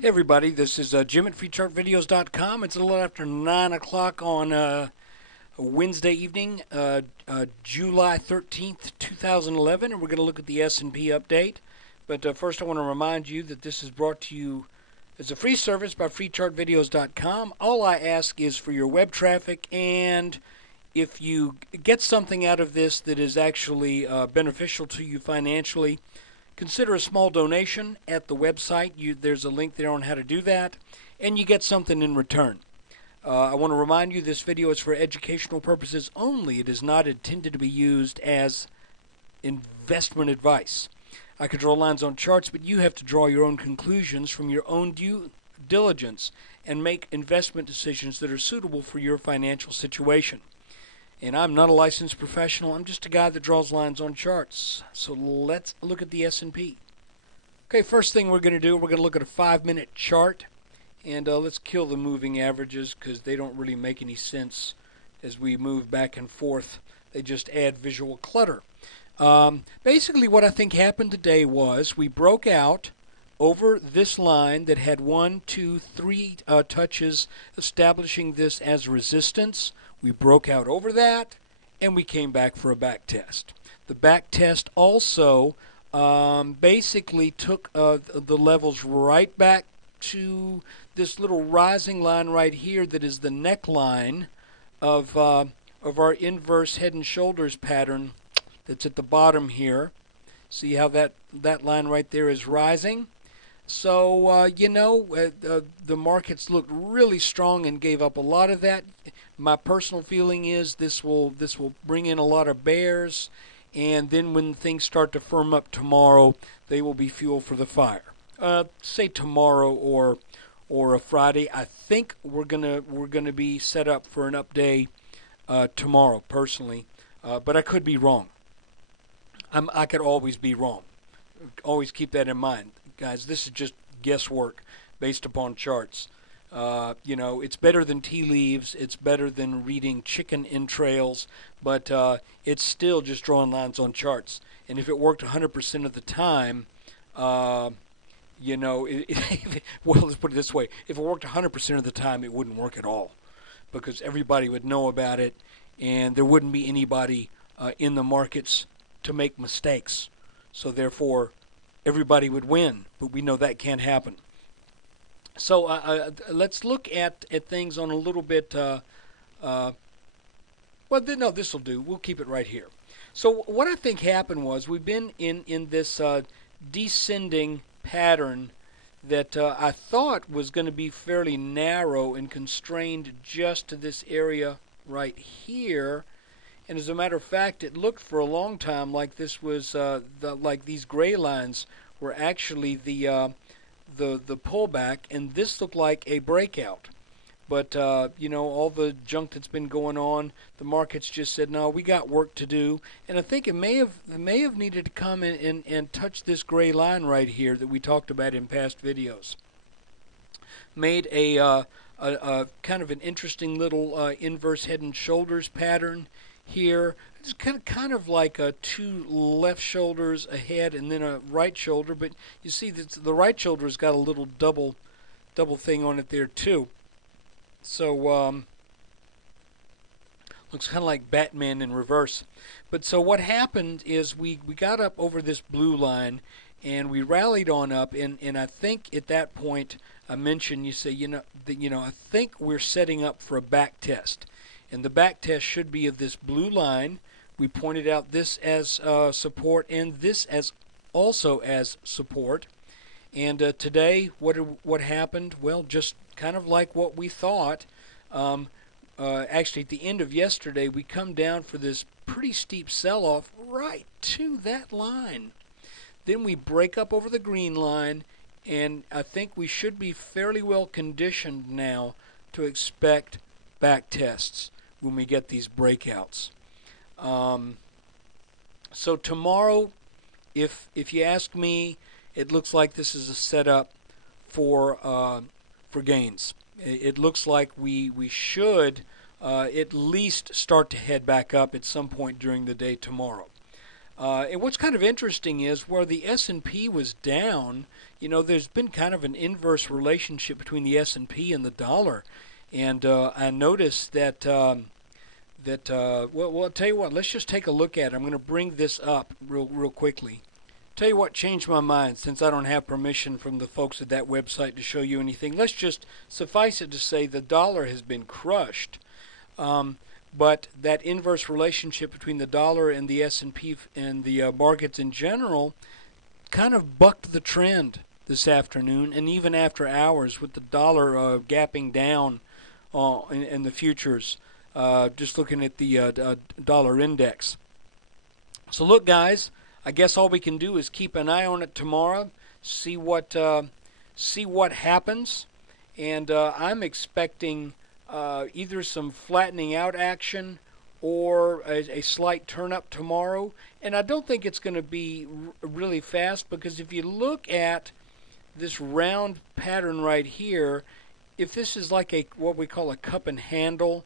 Hey everybody, this is Jim at FreeChartVideos.com. It's a little after 9 o'clock on a Wednesday evening, July 13th, 2011, and we're going to look at the S&P update. But first I want to remind you that this is brought to you as a free service by FreeChartVideos.com. All I ask is for your web traffic, and if you get something out of this that is actually beneficial to you financially, consider a small donation at the website. There's a link there on how to do that, and you get something in return. I want to remind you this video is for educational purposes only. It is not intended to be used as investment advice. I could draw lines on charts, but you have to draw your own conclusions from your own due diligence and make investment decisions that are suitable for your financial situation. And I'm not a licensed professional. I'm just a guy that draws lines on charts. So let's look at the S&P. Okay, first thing we're going to do, we're going to look at a 5-minute chart. And let's kill the moving averages because they don't really make any sense as we move back and forth. They just add visual clutter. Basically what I think happened today was we broke out over this line that had 1, 2, 3 touches, establishing this as resistance. We broke out over that, and we came back for a back test. The back test also basically took the levels right back to this little rising line right here that is the neckline of our inverse head and shoulders pattern that's at the bottom here. See how that line right there is rising? So, the markets looked really strong and gave up a lot of that. My personal feeling is this will bring in a lot of bears, and then when things start to firm up tomorrow, they will be fuel for the fire. Say tomorrow or a Friday. I think we're gonna be set up for an up day tomorrow, personally, but I could be wrong. I could always be wrong. Always keep that in mind. Guys, this is just guesswork based upon charts. It's better than tea leaves. It's better than reading chicken entrails, but it's still just drawing lines on charts. And if it worked 100% of the time, well, let's put it this way. If it worked 100% of the time, it wouldn't work at all because everybody would know about it, and there wouldn't be anybody in the markets to make mistakes. So therefore, everybody would win, but we know that can't happen. So let's look at things on a little bit. No, this will do. We'll keep it right here. So what I think happened was we've been in this descending pattern that I thought was going to be fairly narrow and constrained just to this area right here. And as a matter of fact, it looked for a long time like this was like these gray lines were actually the pullback, and this looked like a breakout. But all the junk that's been going on, the markets just said, no, we got work to do. And I think it may have needed to come in and touch this gray line right here that we talked about in past videos. Made a kind of an interesting little inverse head and shoulders pattern here. It's kind of like two left shoulders ahead and then a right shoulder, but you see that the right shoulder's got a little double thing on it there too. So looks kind of like Batman in reverse. But so what happened is we got up over this blue line and we rallied on up, and I think at that point I mentioned, I think we're setting up for a back test. And the back test should be of this blue line. We pointed out this as support and this as also as support. And today, what happened? Well, just kind of like what we thought. Actually, at the end of yesterday, we come down for this pretty steep sell-off right to that line. Then we break up over the green line, and I think we should be fairly well conditioned now to expect back tests when we get these breakouts. So tomorrow, if you ask me, it looks like this is a setup for gains. It looks like we should at least start to head back up at some point during the day tomorrow. And what's kind of interesting is where the S&P was down, there's been kind of an inverse relationship between the S&P and the dollar. And I noticed that, well, I'll tell you what, let's just take a look at it. I'm going to bring this up real quickly. Tell you what changed my mind, since I don't have permission from the folks at that website to show you anything. Let's just suffice it to say the dollar has been crushed. But that inverse relationship between the dollar and the S&P and the markets in general kind of bucked the trend this afternoon, and even after hours, with the dollar gapping down in the futures, just looking at the dollar index. So look, guys, I guess all we can do is keep an eye on it tomorrow, see what happens, and I'm expecting either some flattening out action or a slight turn up tomorrow. And I don't think it's going to be really fast, because if you look at this round pattern right here, if this is like what we call a cup and handle,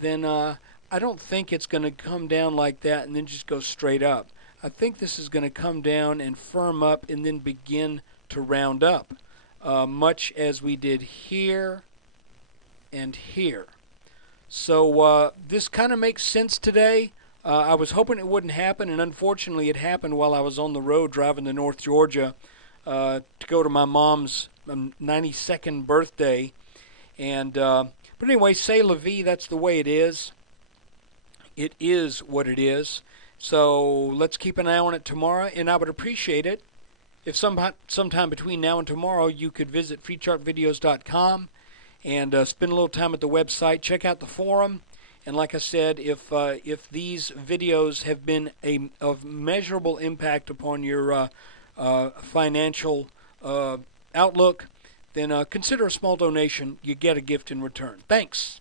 then I don't think it's going to come down like that and then just go straight up. I think this is going to come down and firm up and then begin to round up, much as we did here and here. So this kind of makes sense today. I was hoping it wouldn't happen, and unfortunately it happened while I was on the road driving to North Georgia to go to my mom's 92nd birthday. And but anyway, c'est la vie, that's the way it is. It is what it is. So let's keep an eye on it tomorrow, and I would appreciate it if sometime between now and tomorrow you could visit freechartvideos.com and spend a little time at the website, check out the forum, and like I said, if these videos have been of measurable impact upon your financial outlook, then consider a small donation. You get a gift in return. Thanks.